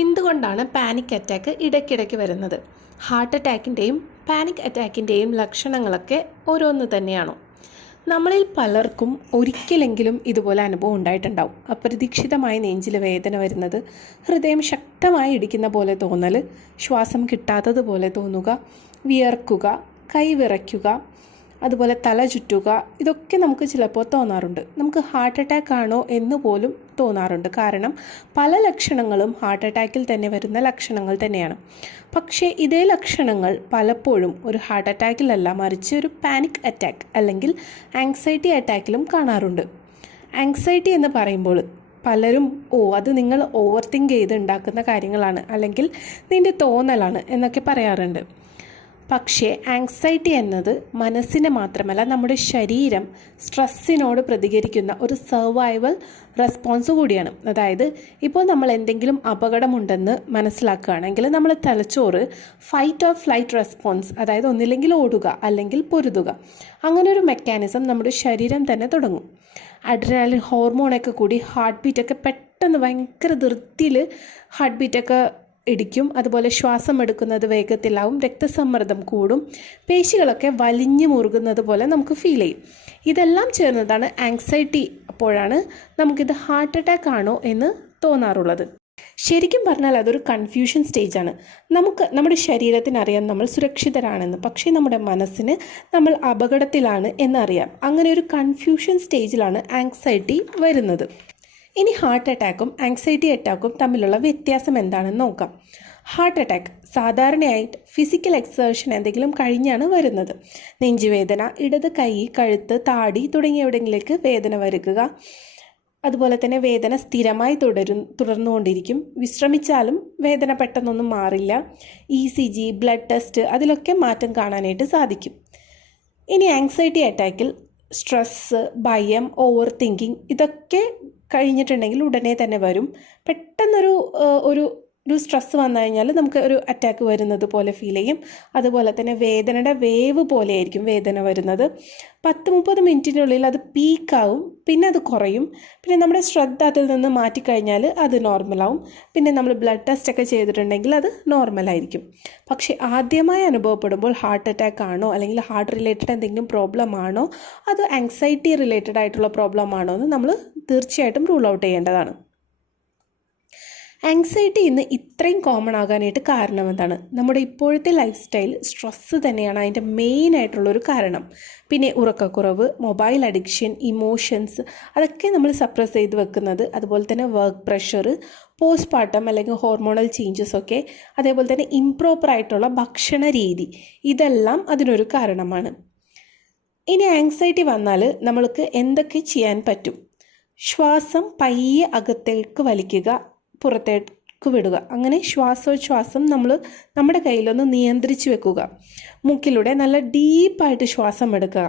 എന്തുകൊണ്ടാണ് panic attack ഇടയ്ക്കിടയ്ക്ക് വരുന്നത്? ഹാർട്ട് അറ്റാക്കിൻ്റെയും പാനിക് അറ്റാക്കിൻ്റെയും ലക്ഷണങ്ങളൊക്കെ ഓരോന്ന് തന്നെയാണോ? നമ്മളിൽ പലർക്കും ഒരിക്കലെങ്കിലും ഇതുപോലെ അനുഭവം ഉണ്ടായിട്ടുണ്ടാവും. അപ്രതീക്ഷിതമായി നെഞ്ചിൽ വേദന വരുന്നത്, ഹൃദയം ശക്തമായി ഇടിക്കുന്ന പോലെ തോന്നൽ, ശ്വാസം കിട്ടാത്തതുപോലെ തോന്നുക, വിയർക്കുക, കൈ വിറയ്ക്കുക, അതുപോലെ തല ചുറ്റുക, ഇതൊക്കെ നമുക്ക് ചിലപ്പോൾ തോന്നാറുണ്ട്. നമുക്ക് ഹാർട്ട് അറ്റാക്ക് ആണോ എന്ന് പോലും തോന്നാറുണ്ട്. കാരണം പല ലക്ഷണങ്ങളും ഹാർട്ട് അറ്റാക്കിൽ തന്നെ വരുന്ന ലക്ഷണങ്ങൾ തന്നെയാണ്. പക്ഷേ ഇതേ ലക്ഷണങ്ങൾ പലപ്പോഴും ഒരു ഹാർട്ട് അറ്റാക്കിലല്ല, മറിച്ച് ഒരു പാനിക് അറ്റാക്ക് അല്ലെങ്കിൽ ആങ്സൈറ്റി അറ്റാക്കിലും കാണാറുണ്ട്. ആങ്സൈറ്റി എന്ന് പറയുമ്പോൾ പലരും അത് നിങ്ങൾ ഓവർ തിങ്ക് ചെയ്ത് ഉണ്ടാക്കുന്ന കാര്യങ്ങളാണ്, അല്ലെങ്കിൽ നിൻ്റെ തോന്നലാണ് എന്നൊക്കെ പറയാറുണ്ട്. പക്ഷേ ആങ്സൈറ്റി എന്നത് മനസ്സിനെ മാത്രമല്ല, നമ്മുടെ ശരീരം സ്ട്രെസ്സിനോട് പ്രതികരിക്കുന്ന ഒരു സർവൈവൽ റെസ്പോൺസ് കൂടിയാണ്. അതായത് ഇപ്പോൾ നമ്മൾ എന്തെങ്കിലും അപകടമുണ്ടെന്ന് മനസ്സിലാക്കുകയാണെങ്കിൽ നമ്മൾ തലച്ചോറ് ഫൈറ്റ് ഓർ ഫ്ലൈറ്റ് റെസ്പോൺസ്, അതായത് ഒന്നില്ലെങ്കിൽ ഓടുക അല്ലെങ്കിൽ പൊരുതുക, അങ്ങനെ ഒരു മെക്കാനിസം നമ്മുടെ ശരീരം തന്നെ തുടങ്ങും. അഡ്രിനാലിൻ ഹോർമോണൊക്കെ കൂടി ഹാർട്ട് ബീറ്റൊക്കെ പെട്ടെന്ന് ഭയങ്കര ധൃതിയിൽ ഹാർട്ട് ബീറ്റൊക്കെ ഇടിക്കും. അതുപോലെ ശ്വാസം എടുക്കുന്നത് വേഗത്തിലാവും, രക്തസമ്മർദ്ദം കൂടും, പേശികളൊക്കെ വലിഞ്ഞു മുറുകുന്നത് പോലെ നമുക്ക് ഫീൽ ചെയ്യും. ഇതെല്ലാം ചേർന്നതാണ് ആങ്സൈറ്റി. അപ്പോഴാണ് നമുക്കിത് ഹാർട്ട് അറ്റാക്ക് ആണോ എന്ന് തോന്നാറുള്ളത്. ശരിക്കും പറഞ്ഞാൽ അതൊരു കൺഫ്യൂഷൻ സ്റ്റേജാണ്. നമ്മുടെ ശരീരത്തിനറിയാം നമ്മൾ സുരക്ഷിതരാണെന്ന്, പക്ഷേ നമ്മുടെ മനസ്സിന് നമ്മൾ അപകടത്തിലാണ് എന്നറിയാം. അങ്ങനെ ഒരു കൺഫ്യൂഷൻ സ്റ്റേജിലാണ് ആങ്സൈറ്റി വരുന്നത്. ഇനി ഹാർട്ട് അറ്റാക്കും ആങ്സൈറ്റി അറ്റാക്കും തമ്മിലുള്ള വ്യത്യാസം എന്താണെന്ന് നോക്കാം. ഹാർട്ട് അറ്റാക്ക് സാധാരണയായിട്ട് ഫിസിക്കൽ എക്സേർഷൻ എന്തെങ്കിലും കഴിഞ്ഞാണ് വരുന്നത്. നെഞ്ചുവേദന, ഇടത് കൈ, കഴുത്ത്, താടി തുടങ്ങിയവിടങ്ങളിലേക്ക് വേദന വരുക, അതുപോലെ തന്നെ വേദന സ്ഥിരമായി തുടർന്നുകൊണ്ടിരിക്കും. വിശ്രമിച്ചാലും വേദന പെട്ടെന്നൊന്നും മാറില്ല. ECG, ബ്ലഡ് ടെസ്റ്റ്, അതിലൊക്കെ മാറ്റം കാണാനായിട്ട് സാധിക്കും. ഇനി ആങ്സൈറ്റി അറ്റാക്കിൽ സ്ട്രെസ്സ്, ഭയം, ഓവർ തിങ്കിങ് ഇതൊക്കെ കഴിഞ്ഞിട്ടുണ്ടെങ്കിൽ ഉടനെ തന്നെ വരും. പെട്ടെന്നൊരു ഒരു സ്ട്രെസ്സ് വന്നു കഴിഞ്ഞാൽ നമുക്ക് ഒരു അറ്റാക്ക് വരുന്നത് പോലെ ഫീൽ ചെയ്യും. അതുപോലെ തന്നെ വേദനയുടെ വേവ് പോലെയായിരിക്കും വേദന വരുന്നത്. 10-30 മിനിറ്റിനുള്ളിൽ അത് പീക്കാവും, പിന്നെ അത് കുറയും. പിന്നെ നമ്മുടെ ശ്രദ്ധ അതിൽ നിന്ന് മാറ്റിക്കഴിഞ്ഞാൽ അത് നോർമലാവും. പിന്നെ നമ്മൾ ബ്ലഡ് ടെസ്റ്റ് ഒക്കെ ചെയ്തിട്ടുണ്ടെങ്കിൽ അത് നോർമലായിരിക്കും. പക്ഷേ ആദ്യമായി അനുഭവപ്പെടുമ്പോൾ ഹാർട്ട് അറ്റാക്ക് ആണോ അല്ലെങ്കിൽ ഹാർട്ട് റിലേറ്റഡ് എന്തെങ്കിലും പ്രോബ്ലം ആണോ അതോ ആങ്സൈറ്റി റിലേറ്റഡ് ആയിട്ടുള്ള പ്രോബ്ലം ആണോ എന്ന് നമ്മൾ തീർച്ചയായിട്ടും റൂൾ ഔട്ട് ചെയ്യേണ്ടതാണ്. ആങ്സൈറ്റി ഇന്ന് ഇത്രയും കോമൺ ആകാനായിട്ട് കാരണം എന്താണ്? നമ്മുടെ ഇപ്പോഴത്തെ ലൈഫ് സ്റ്റൈൽ സ്ട്രെസ്സ് തന്നെയാണ് അതിൻ്റെ മെയിൻ ആയിട്ടുള്ളൊരു കാരണം. പിന്നെ ഉറക്കക്കുറവ്, മൊബൈൽ അഡിക്ഷൻ, ഇമോഷൻസ് അതൊക്കെ നമ്മൾ സപ്രസ് ചെയ്ത് വെക്കുന്നത്, അതുപോലെ തന്നെ വർക്ക് പ്രഷർ, പോസ്റ്റ്പാർട്ടം അല്ലെങ്കിൽ ഹോർമോണൽ ചേഞ്ചസ് ഒക്കെ, അതേപോലെ തന്നെ ഇംപ്രോപ്പർ ആയിട്ടുള്ള ഭക്ഷണ രീതി, ഇതെല്ലാം അതിനൊരു കാരണമാണ്. ഇനി ആങ്സൈറ്റി വന്നാൽ നമ്മൾക്ക് എന്തൊക്കെ ചെയ്യാൻ പറ്റും? ശ്വാസം പയ്യെ അകത്തേക്ക് വലിക്കുക, പുറത്തേക്ക് വിടുക. അങ്ങനെ ശ്വാസോച്ഛ്വാസം നമ്മൾ നമ്മുടെ കയ്യിലൊന്ന് നിയന്ത്രിച്ച് വെക്കുക. മൂക്കിലൂടെ നല്ല ഡീപ്പായിട്ട് ശ്വാസം എടുക്കുക.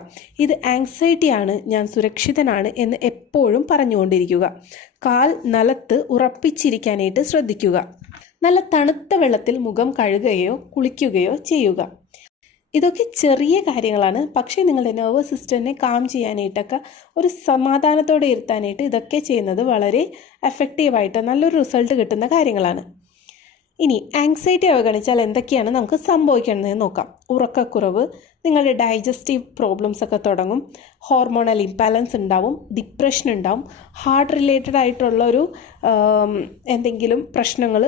ഇത് ആങ്സൈറ്റിയാണ്, ഞാൻ സുരക്ഷിതനാണ് എന്ന് എപ്പോഴും പറഞ്ഞുകൊണ്ടിരിക്കുക. കാൽ നിലത്ത് ഉറപ്പിച്ചിരിക്കാനായിട്ട് ശ്രദ്ധിക്കുക. നല്ല തണുത്ത വെള്ളത്തിൽ മുഖം കഴുകുകയോ കുളിക്കുകയോ ചെയ്യുക. ഇതൊക്കെ ചെറിയ കാര്യങ്ങളാണ്, പക്ഷേ നിങ്ങളുടെ നെർവസ് സിസ്റ്റത്തിനെ കാം ചെയ്യാനായിട്ടൊക്കെ ഒരു സമാധാനത്തോടെ ഇരുത്താനായിട്ട് ഇതൊക്കെ ചെയ്യുന്നത് വളരെ എഫക്റ്റീവായിട്ട് നല്ലൊരു റിസൾട്ട് കിട്ടുന്ന കാര്യങ്ങളാണ്. ഇനി ആങ്സൈറ്റി അവഗണിച്ചാൽ എന്തൊക്കെയാണ് നമുക്ക് സംഭവിക്കണമെന്ന് നോക്കാം. ഉറക്കക്കുറവ്, നിങ്ങളുടെ ഡൈജസ്റ്റീവ് പ്രോബ്ലംസ് ഒക്കെ തുടങ്ങും, ഹോർമോണൽ ഇംബാലൻസ് ഉണ്ടാവും, ഡിപ്രഷൻ ഉണ്ടാവും, ഹാർട്ട് റിലേറ്റഡ് ആയിട്ടുള്ളൊരു എന്തെങ്കിലും പ്രശ്നങ്ങൾ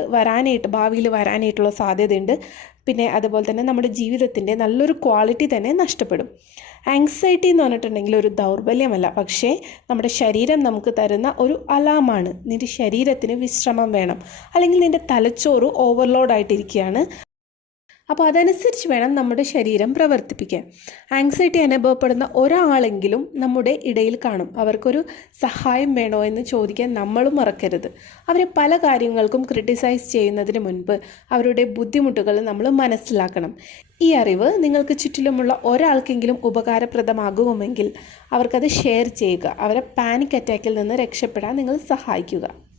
ഭാവിയിൽ വരാനായിട്ടുള്ള സാധ്യതയുണ്ട്. പിന്നെ അതുപോലെ തന്നെ നമ്മുടെ ജീവിതത്തിൻ്റെ നല്ലൊരു ക്വാളിറ്റി തന്നെ നഷ്ടപ്പെടും. ആങ്സൈറ്റി എന്ന് പറഞ്ഞിട്ടുണ്ടെങ്കിൽ ഒരു ദൗർബല്യമല്ല, പക്ഷേ നമ്മുടെ ശരീരം നമുക്ക് തരുന്ന ഒരു അലാമാണ്. നിൻ്റെ ശരീരത്തിന് വിശ്രമം വേണം, അല്ലെങ്കിൽ നിൻ്റെ തലച്ചോറ് ഓവർലോഡായിട്ടിരിക്കുകയാണ്. അപ്പോൾ അതനുസരിച്ച് വേണം നമ്മുടെ ശരീരം പ്രവർത്തിപ്പിക്കാൻ. ആങ്സൈറ്റി അനുഭവപ്പെടുന്ന ഒരാളെങ്കിലും നമ്മുടെ ഇടയിൽ കാണും. അവർക്കൊരു സഹായം വേണോ എന്ന് ചോദിക്കാൻ നമ്മളും മറക്കരുത്. അവരെ പല കാര്യങ്ങൾക്കും ക്രിട്ടിസൈസ് ചെയ്യുന്നതിന് മുൻപ് അവരുടെ ബുദ്ധിമുട്ടുകൾ നമ്മൾ മനസ്സിലാക്കണം. ഈ അറിവ് നിങ്ങൾക്ക് ചുറ്റിലുമുള്ള ഒരാൾക്കെങ്കിലും ഉപകാരപ്രദമാകുമെങ്കിൽ അവർക്കത് ഷെയർ ചെയ്യുക. അവരെ പാനിക് അറ്റാക്കിൽ നിന്ന് രക്ഷപ്പെടാൻ നിങ്ങൾ സഹായിക്കുക.